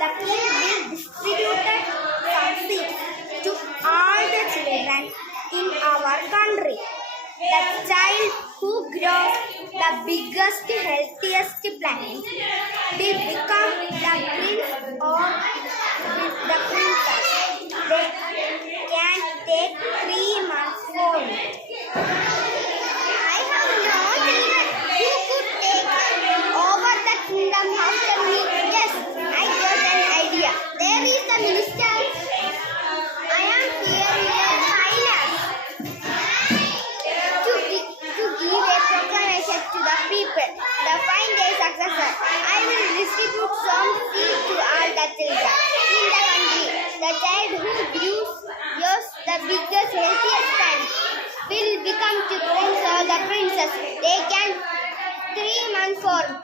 the king will distribute some seeds to all the children in our country. The child who grows the biggest, healthiest plant will become the prince or the princess. They can take 3 months for it. I have no children who could take over the kingdom after me. Yes, I got an idea. There is the minister. I am here, Your Highness, to give a proclamation to the people. The fine day successor. I will distribute some seeds to all the children in the country. The child who grows the biggest, healthiest plant will become the prince or the princess. They can 3 months for it.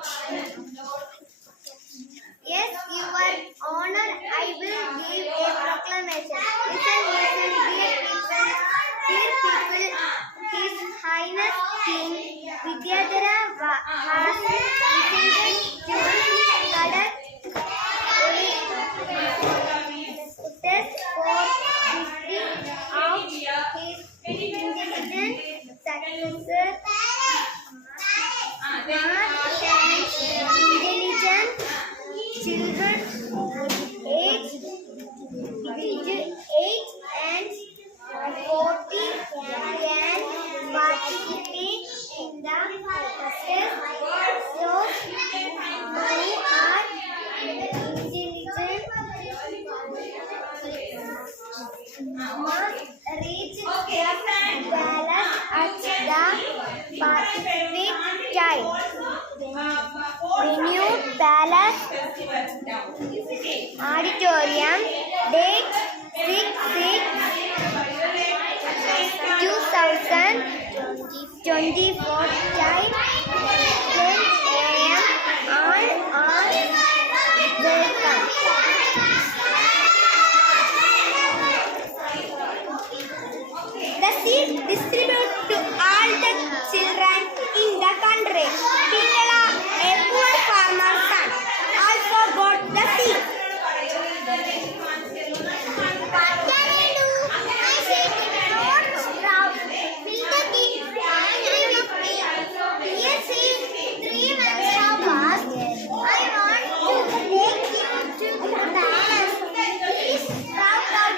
Yes, Your Honor, I will give a proclamation. Listen, dear people. Dear people, His Highness King Vidyadhara has decided to conduct test for history of his intelligent successor. Smart and intelligent children aged between 8 and 40 can participate in the test. Those who are intelligent must reach the palace at the participating time. Venue Palace Auditorium, date 6/6/2024, time 10 a.m. All are welcome. The seed distributed to all the children in the country. Pingala, a poor farmer's son, also got the seed. What can I do? My seed not sprout. Will the king and I will pay. Dear seed, 3 months have passed. I want to take you to the palace. Please sprout out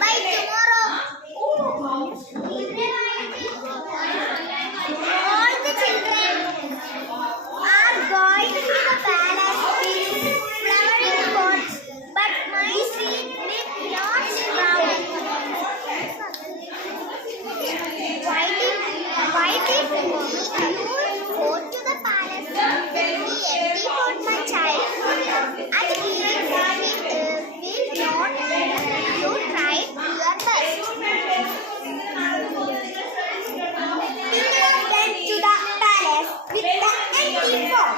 by tomorrow. All the children are going to the palace with flowering pots, but my seed will not sprout. Why did you go to the palace with the empty pot, my child? I believe will not. You tried your best. Pingala went to the palace with the empty pot.